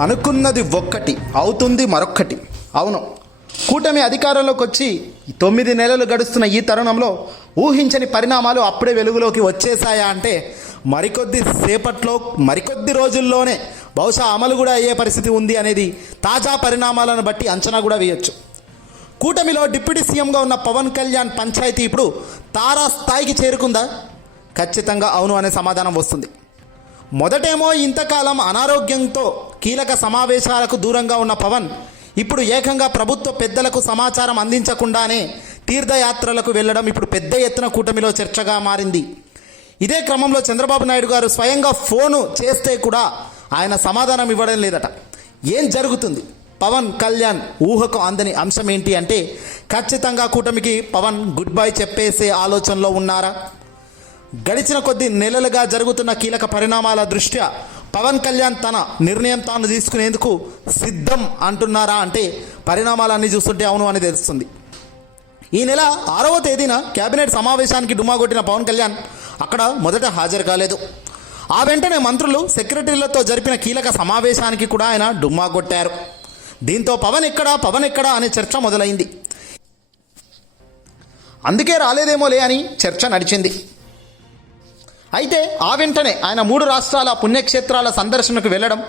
అనుకున్నది ఒక్కటి అవుతుంది మరొక్కటి. అవును. కూటమి అధికారంలోకి వచ్చి తొమ్మిది నెలలు గడుస్తున్న ఈ తరుణంలో ఊహించని పరిణామాలు అప్పుడే వెలుగులోకి వచ్చేసాయా అంటే మరికొద్ది సేపట్లో మరికొద్ది రోజుల్లోనే బహుశా అమలు కూడా అయ్యే పరిస్థితి ఉంది అనేది తాజా పరిణామాలను బట్టి అంచనా కూడా వేయొచ్చు. కూటమిలో డిప్యూటీ సీఎంగా ఉన్న పవన్ కళ్యాణ్ పంచాయతీ ఇప్పుడు తారా స్థాయికి చేరుకుందా? ఖచ్చితంగా అవును అనే సమాధానం వస్తుంది. మొదటేమో ఇంతకాలం అనారోగ్యంతో కీలక సమావేశాలకు దూరంగా ఉన్న పవన్ ఇప్పుడు ఏకంగా ప్రభుత్వ పెద్దలకు సమాచారం అందించకుండానే తీర్థయాత్రలకు వెళ్ళడం ఇప్పుడు పెద్ద ఎత్తున కూటమిలో చర్చగా మారింది. ఇదే క్రమంలో చంద్రబాబు నాయుడు గారు స్వయంగా ఫోను చేస్తే కూడా ఆయన సమాధానం ఇవ్వడం లేదట. ఏం జరుగుతుంది? పవన్ కళ్యాణ్ ఊహకు అందని అంశం ఏంటి అంటే ఖచ్చితంగా కూటమికి పవన్ గుడ్ బై చెప్పేసే ఆలోచనలో ఉన్నారా? గడిచిన కొద్ది నెలలుగా జరుగుతున్న కీలక పరిణామాల దృష్ట్యా పవన్ కళ్యాణ్ తన నిర్ణయం తాను తీసుకునేందుకు సిద్ధం అంటున్నారా అంటే పరిణామాలన్నీ చూస్తుంటే అవును అని తెలుస్తుంది. ఈ నెల ఆరవ తేదీన కేబినెట్ సమావేశానికి డుమా కొట్టిన పవన్ కళ్యాణ్ అక్కడ మొదట హాజరు కాలేదు. ఆ వెంటనే మంత్రులు సెక్రటరీలతో జరిపిన కీలక సమావేశానికి కూడా ఆయన డుమ్మా కొట్టారు. దీంతో పవన్ ఎక్కడా పవన్ ఎక్కడా అనే చర్చ మొదలైంది. అందుకే రాలేదేమోలే అని చర్చ నడిచింది. అయితే ఆ వెంటనే ఆయన మూడు రాష్ట్రాల పుణ్యక్షేత్రాల సందర్శనకు వెళ్ళడం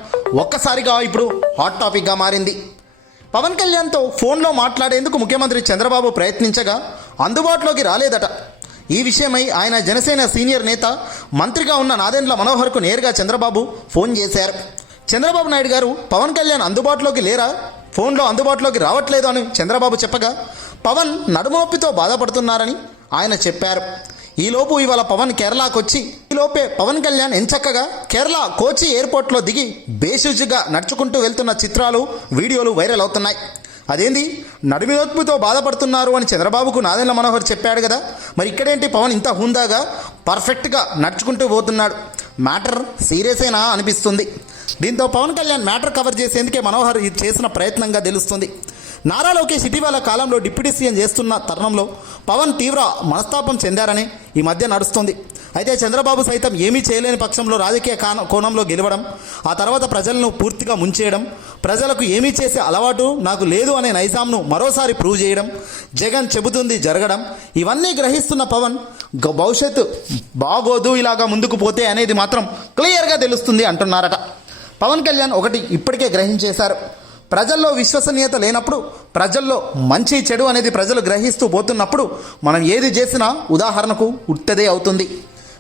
ఒక్కసారిగా ఇప్పుడు హాట్ టాపిక్గా మారింది. పవన్ కళ్యాణ్తో ఫోన్లో మాట్లాడేందుకు ముఖ్యమంత్రి చంద్రబాబు ప్రయత్నించగా అందుబాటులోకి రాలేదట. ఈ విషయమై ఆయన జనసేన సీనియర్ నేత మంత్రిగా ఉన్న నాదెండ్ల మనోహర్కు నేరుగా చంద్రబాబు ఫోన్ చేశారు. చంద్రబాబు నాయుడు గారు పవన్ కళ్యాణ్ అందుబాటులోకి లేరా? ఫోన్లో అందుబాటులోకి రావట్లేదు అని చంద్రబాబు చెప్పగా పవన్ నడుమనొప్పితో బాధపడుతున్నారని ఆయన చెప్పారు. ఈలోపు ఇవాళ పవన్ కేరళకు వచ్చి ఈలోపే పవన్ కళ్యాణ్ ఎంచక్కగా కేరళ కోచి ఎయిర్పోర్ట్లో దిగి బేషుజుగా నడుచుకుంటూ వెళ్తున్న చిత్రాలు వీడియోలు వైరల్ అవుతున్నాయి. అదేంది? నడుమినొప్పితో బాధపడుతున్నారు అని చంద్రబాబుకు నాదెండ్ల మనోహర్ చెప్పాడు కదా. మరి ఇక్కడేంటి పవన్ ఇంత హుందాగా పర్ఫెక్ట్గా నడుచుకుంటూ పోతున్నాడు? మ్యాటర్ సీరియసేనా అనిపిస్తుంది. దీంతో పవన్ కళ్యాణ్ మ్యాటర్ కవర్ చేసేందుకే మనోహర్ ఇది చేసిన ప్రయత్నంగా తెలుస్తుంది. నారా లోకేష్ ఇటీవల కాలంలో డిప్యూటీ సీఎం చేస్తున్న తరుణంలో పవన్ తీవ్ర మనస్తాపం చెందారని ఈ మధ్య నడుస్తుంది. అయితే చంద్రబాబు సైతం ఏమీ చేయలేని పక్షంలో రాజకీయ కోణంలో గెలవడం ఆ తర్వాత ప్రజలను పూర్తిగా ముంచేయడం ప్రజలకు ఏమీ చేసే అలవాటు నాకు లేదు అనే నైజాంను మరోసారి ప్రూవ్ చేయడం జగన్ చెబుతుంది జరగడం ఇవన్నీ గ్రహిస్తున్న పవన్ భవిష్యత్తు బాగోదు ఇలాగా ముందుకు పోతే అనేది మాత్రం క్లియర్గా తెలుస్తుంది అంటున్నారట. పవన్ కళ్యాణ్ ఒకటి ఇప్పటికే గ్రహించేశారు. ప్రజల్లో విశ్వసనీయత లేనప్పుడు ప్రజల్లో మంచి చెడు అనేది ప్రజలు గ్రహిస్తూ పోతున్నప్పుడు మనం ఏది చేసినా ఉదాహరణకు ఉట్టదే అవుతుంది.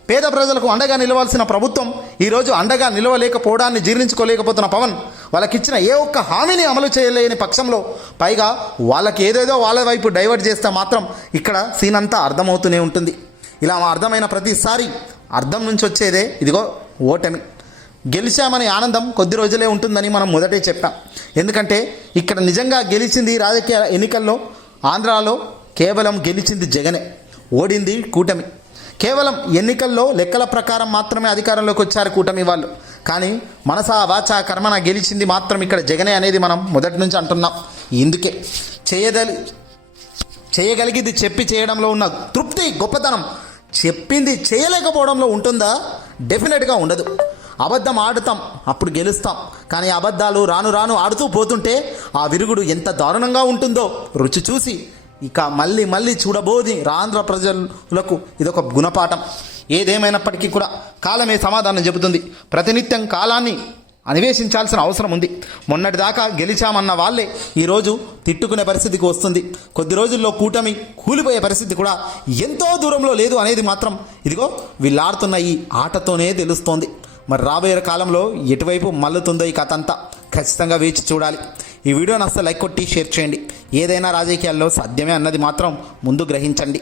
పేద ప్రజలకు అండగా నిలవాల్సిన ప్రభుత్వం ఈరోజు అండగా నిలవలేకపోవడాన్ని జీర్ణించుకోలేకపోతున్న పవన్ వాళ్ళకిచ్చిన ఏ ఒక్క హామీని అమలు చేయలేని పక్షంలో పైగా వాళ్ళకి ఏదేదో వాళ్ళ వైపు డైవర్ట్ చేస్తే మాత్రం ఇక్కడ సీన్ అంతా అర్థమవుతూనే ఉంటుంది. ఇలా అర్థమైన ప్రతిసారి అర్థం నుంచి వచ్చేదే ఇదిగో ఓటమి. గెలిచామనే ఆనందం కొద్ది రోజులే ఉంటుందని మనం మొదటే చెప్పాం. ఎందుకంటే ఇక్కడ నిజంగా గెలిచింది రాజకీయ ఎన్నికల్లో ఆంధ్రాలో కేవలం గెలిచింది జగనే. ఓడింది కూటమి. కేవలం ఎన్నికల్లో లెక్కల ప్రకారం మాత్రమే అధికారంలోకి వచ్చారు కూటమి వాళ్ళు. కానీ మనసా వాచా కర్మన గెలిచింది మాత్రం ఇక్కడ జగనే అనేది మనం మొదటి నుంచి అంటున్నాం. ఇందుకే. చేయదలి చేయగలిగింది చెప్పి చేయడంలో ఉన్న తృప్తి గొప్పతనం చెప్పింది చేయలేకపోవడంలో ఉంటుందా? డెఫినెట్గా ఉండదు. అబద్ధం ఆడుతాం అప్పుడు గెలుస్తాం. కానీ అబద్ధాలు రాను రాను ఆడుతూ పోతుంటే ఆ విరుగుడు ఎంత దారుణంగా ఉంటుందో రుచి చూసి ఇక మళ్ళీ మళ్ళీ చూడబోది ఆంధ్ర ప్రజలకు ఇదొక గుణపాఠం. ఏదేమైనప్పటికీ కూడా కాలమే సమాధానం చెబుతుంది. ప్రతినిత్యం కాలాన్ని అన్వేషించాల్సిన అవసరం ఉంది. మొన్నటిదాకా గెలిచామన్న వాళ్ళే ఈరోజు తిట్టుకునే పరిస్థితికి వస్తుంది. కొద్ది రోజుల్లో కూటమి కూలిపోయే పరిస్థితి కూడా ఎంతో దూరంలో లేదు అనేది మాత్రం ఇదిగో వీళ్ళాడుతున్న ఈ ఆటతోనే తెలుస్తోంది. మరి రాబోయే కాలంలో ఎటువైపు మల్లుతుందో ఈ కథ అంతా ఖచ్చితంగా వేచి చూడాలి. ఈ వీడియో నస్తే లైక్ కొట్టి షేర్ చేయండి. ఏదైనా రాజకీయాల్లో సాధ్యమే అన్నది మాత్రం ముందు గ్రహించండి.